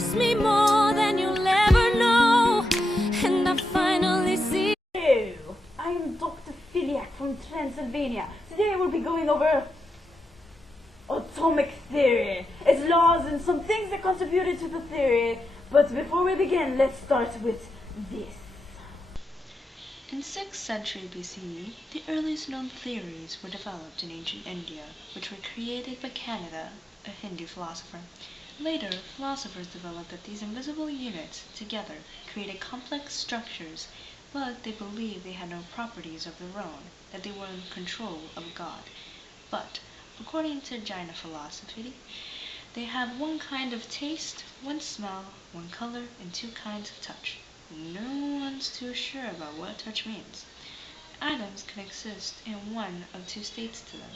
loves me more than you'll ever know, and I finally see. Hello, I am Dr. Filiak from Transylvania. Today we'll be going over atomic theory, its laws and some things that contributed to the theory. But before we begin, let's start with this. In 6th century BCE, the earliest known theories were developed in ancient India, which were created by Canada, a Hindu philosopher. Later, philosophers developed that these invisible units together created complex structures, but they believed they had no properties of their own, that they were in control of God. But, according to Jaina philosophy, they have one kind of taste, one smell, one color, and two kinds of touch. No one's too sure about what touch means. Atoms can exist in one of two states to them.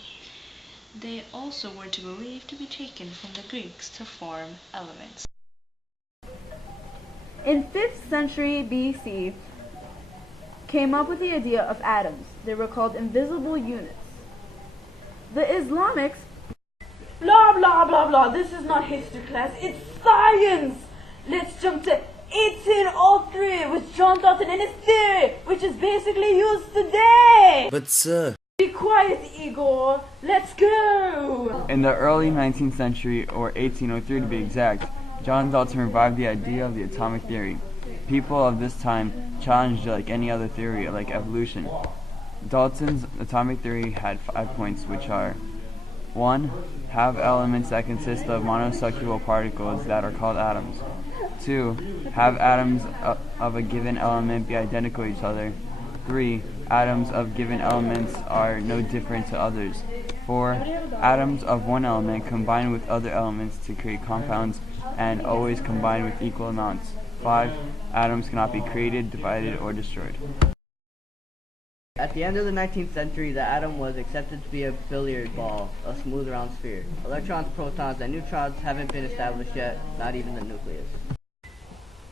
They also were to believe to be taken from the Greeks to form elements. In 5th century BC, came up with the idea of atoms. They were called invisible units. The Islamics, blah blah blah blah, this is not history class, it's science! Let's jump to 1803 with John Dalton and his theory, which is basically used today! But sir... Be quiet, Igor! Let's go! In the early 19th century, or 1803 to be exact, John Dalton revived the idea of the atomic theory. People of this time challenged it like any other theory, like evolution. Dalton's atomic theory had 5 points, which are: 1. Have elements that consist of monocellular particles that are called atoms. 2. Have atoms of a given element be identical to each other. 3. Atoms of given elements are no different to others. 4. Atoms of one element combine with other elements to create compounds and always combine with equal amounts. 5. Atoms cannot be created, divided, or destroyed. At the end of the 19th century, the atom was accepted to be a billiard ball, a smooth round sphere. Electrons, protons, and neutrons haven't been established yet, not even the nucleus.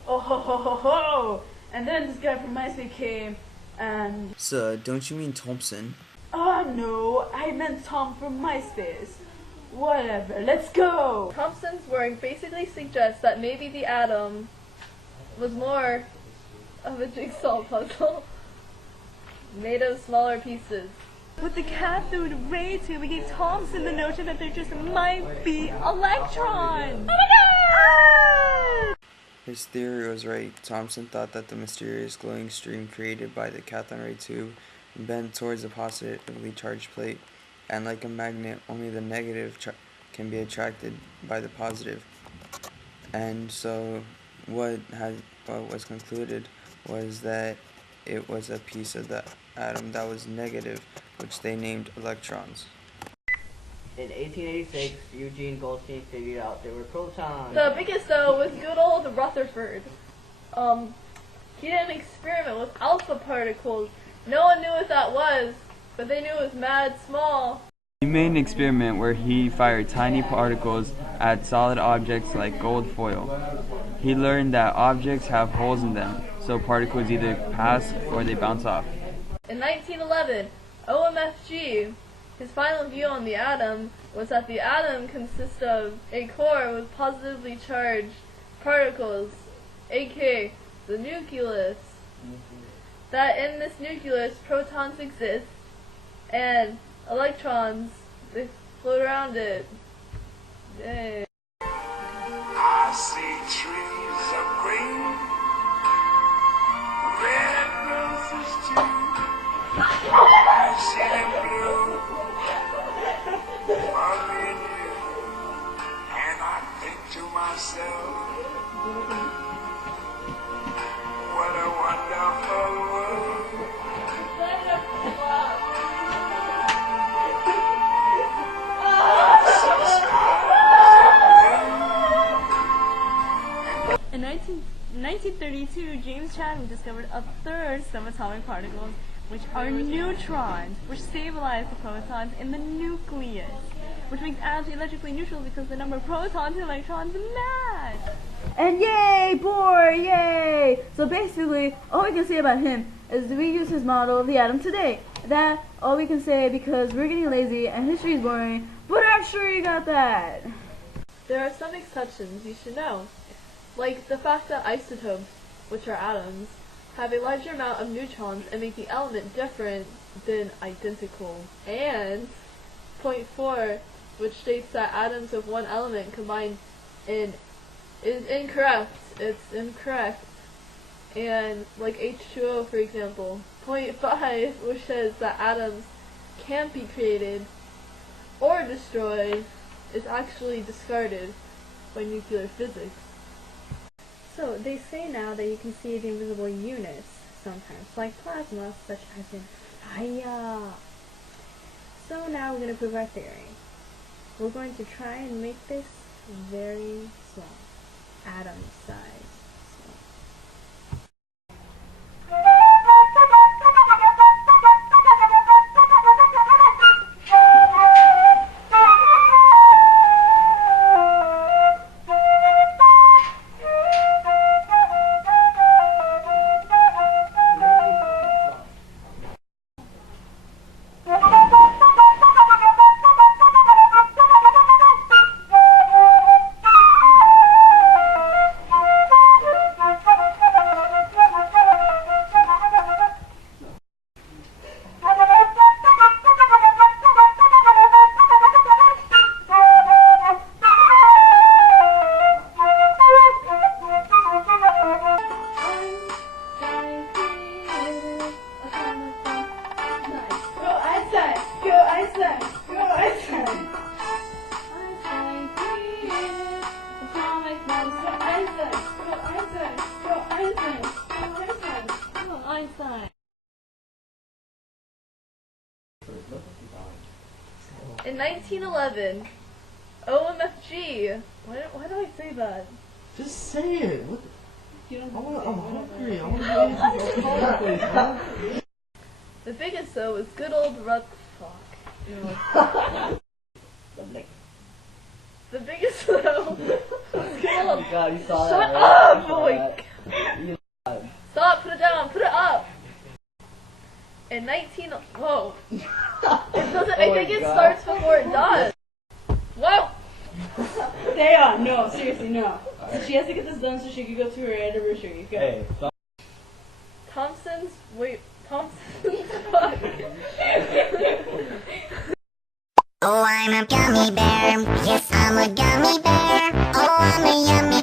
Oh ho ho ho ho! And then this guy from MySpace came and... Sir, don't you mean Thompson? Oh no, I meant Tom from MySpace. Whatever, let's go! Thompson's work basically suggests that maybe the atom was more of a jigsaw puzzle made of smaller pieces. With the cathode ray tube, we gave Thomson the notion that there just might be electrons! Oh my god! His theory was right. Thomson thought that the mysterious glowing stream created by the cathode ray tube bent towards a positively charged plate, and like a magnet, only the negative can be attracted by the positive. And so what was concluded was that it was a piece of the atom that was negative, which they named electrons. In 1886, Eugene Goldstein figured out there were protons. The biggest though was good old Rutherford. He did an experiment with alpha particles. No one knew what that was, but they knew it was mad small. He made an experiment where he fired tiny particles at solid objects like gold foil. He learned that objects have holes in them, so particles either pass or they bounce off. In 1911, OMFG, his final view on the atom was that the atom consists of a core with positively charged particles, aka the nucleus. That in this nucleus protons exist and electrons, they float around it. Yay. I see trees of green, red roses too. I see them blue for me and you. And I think to myself, what a wonderful world. In 1932, James Chadwick discovered a third subatomic particles, which are neutrons, which stabilize the protons in the nucleus, which makes atoms electrically neutral because the number of protons and electrons match. And yay, Bohr, yay! So basically, all we can say about him is we use his model of the atom today. That all we can say because we're getting lazy and history is boring, but I'm sure you got that. There are some exceptions you should know. like the fact that isotopes, which are atoms, have a larger amount of neutrons and make the element different than identical. And point 4, which states that atoms of one element combined in is incorrect. It's incorrect. And like H2O, for example. Point 5, which says that atoms can't be created or destroyed, is actually discarded by nuclear physics. So they say now that you can see the invisible units sometimes, like plasma, such as in fire. So now we're going to prove our theory. We're going to try and make this very small, atom size. In 1911, OMFG. Why do I say that? Just say it. What You don't I'm hungry. I want to get The biggest though was good old Fuck. The biggest though was good old. God, you saw Shut that. up, Right? boy! You Stop! Put it down! Put it up! In 19. Whoa! It doesn't. I think it starts before it does. Whoa! Stay on. No, seriously, no. So she has to get this done so she can go to her anniversary. Go. Hey, Thompson's. Wait. Thompson's. Fuck. Oh, I'm a gummy bear. Yes, I'm a gummy bear. Oh, I'm a yummy